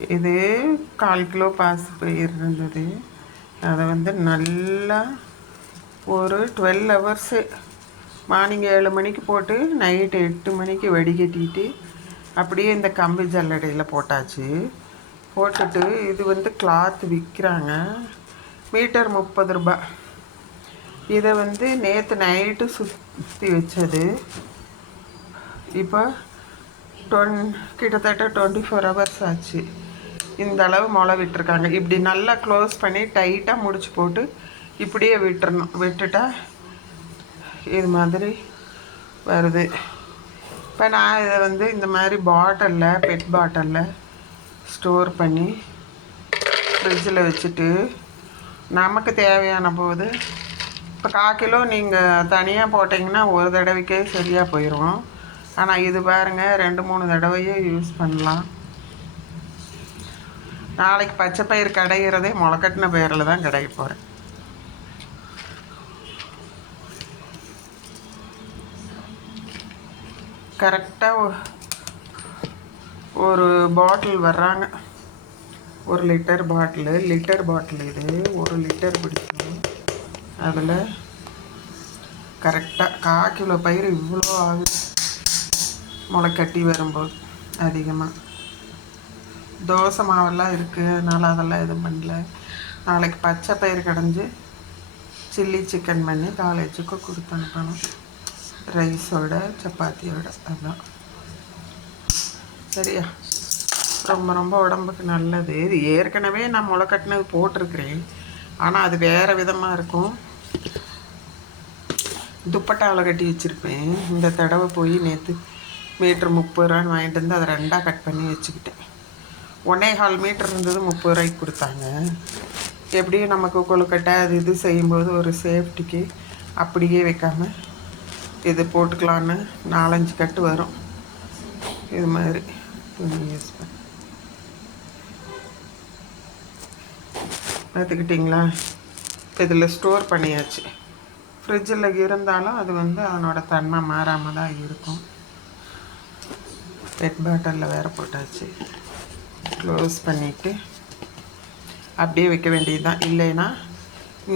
இது 1/4 கிலோ பாசிப்பயிறு இருந்தது. அதை வந்து நல்லா ஒரு 12 ஹவர்ஸு மார்னிங் 7 மணிக்கு போட்டு நைட்டு 8 மணிக்கு வடிகட்டிட்டு அப்படியே இந்த கம்பி ஜல்லடையில் போட்டாச்சு. போட்டுட்டு இது வந்து கிளாத் விற்கிறாங்க, மீட்டர் 30 ரூபா. இதை வந்து நேற்று நைட்டு சுற்றி வச்சது. இப்போ கிட்டத்தட்ட 24 ஹவர்ஸ் ஆச்சு. இந்த அளவு முளை விட்டுருக்காங்க. இப்படி நல்லா க்ளோஸ் பண்ணி டைட்டாக முடிச்சு போட்டு இப்படியே விட்டுறணும். விட்டுட்டா இது மாதிரி வருது. இப்போ நான் இதை வந்து இந்த மாதிரி பாட்டிலில், பெட் பாட்டிலில் ஸ்டோர் பண்ணி ஃப்ரிட்ஜில் வச்சுட்டு நமக்கு தேவையான போது இப்போ 1/4 கிலோ நீங்கள் தனியாக போட்டிங்கன்னா ஒரு தடவைக்கே சரியாக போயிடும். ஆனால் இது பாருங்கள், 2-3 தடவையே யூஸ் பண்ணலாம். நாளைக்கு பச்சை பயிர் கடைகிறதே முளைக்கட்டின பயிரில் தான் கடைய போகிறேன். கரெக்டாக ஒரு பாட்டில் வர்றாங்க, 1 லிட்டர் பாட்டிலு. இது 1 லிட்டர் பிடிக்கும். அதில் கரெக்டாக 1/4 கிலோ பயிர் இவ்வளோ ஆகுது முளைக்கட்டி வரும்போது. அதிகமாக தோசை மாவெல்லாம் இருக்குது, அதனால் அதெல்லாம் எதுவும் பண்ணல. நாளைக்கு பச்சை பயிர் கடைஞ்சி சில்லி சிக்கன் பண்ணி காலேஜுக்கு கொடுத்து அனுப்பணும், ரைஸோட சப்பாத்தியோட. அதுதான் சரியா? ரொம்ப ரொம்ப உடம்புக்கு நல்லது. இது ஏற்கனவே நான் முளைக்கட்டினது போட்டிருக்கிறேன், ஆனால் அது வேறு விதமாக இருக்கும். துப்பட்டாவில் கட்டி வச்சுருப்பேன். இந்த தடவை போய் நேற்று மீட்ரு 30 ரூபான்னு வாங்கிட்டு வந்து அதை 2ஆக கட் பண்ணி வச்சுக்கிட்டேன். 1.25 மீட்டர் இருந்தது, 30 ரூபாய்க்கு கொடுத்தாங்க. எப்படியும் நமக்கு கொழுக்கட்டை அது இது செய்யும்போது ஒரு சேஃப்டிக்கு அப்படியே வைக்காமல் இது போட்டுக்கலான்னு 4-5 கட்டு வரும். இது மாதிரி துணி யூஸ் பண்ணி பார்த்துக்கிட்டிங்களா? இதில் ஸ்டோர் பண்ணியாச்சு. ஃப்ரிட்ஜில் இருந்தாலும் அது வந்து அதனோட தன்மை மாறாமல் தான் இருக்கும். பெட் பாட்டிலில் வேறு போட்டாச்சு. க்ளோஸ் பண்ணிவிட்டு அப்படியே வைக்க வேண்டியது தான். இல்லைன்னா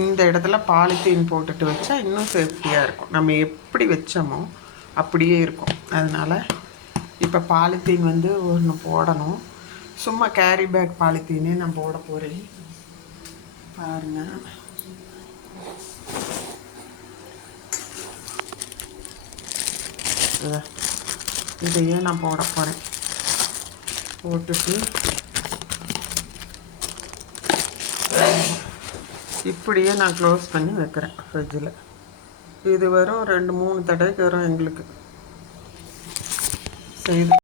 இந்த இடத்துல பாலித்தீன் போட்டுட்டு வச்சா இன்னும் சேஃப்டியாக இருக்கும். நம்ம எப்படி வச்சோமோ அப்படியே இருக்கும். அதனால் இப்போ பாலித்தீன் வந்து ஒன்று போடணும். சும்மா கேரி பேக் பாலித்தீனே நான் போட போகிறேன். பாருங்கள், இதையே நான் போட போகிறேன். போட்டுட்டு இப்படியே நான் க்ளோஸ் பண்ணி வைக்கிறேன் ஃப்ரிட்ஜில். இது வரும் 2-3 தடவைக்கு வரும் எங்களுக்கு செய்து.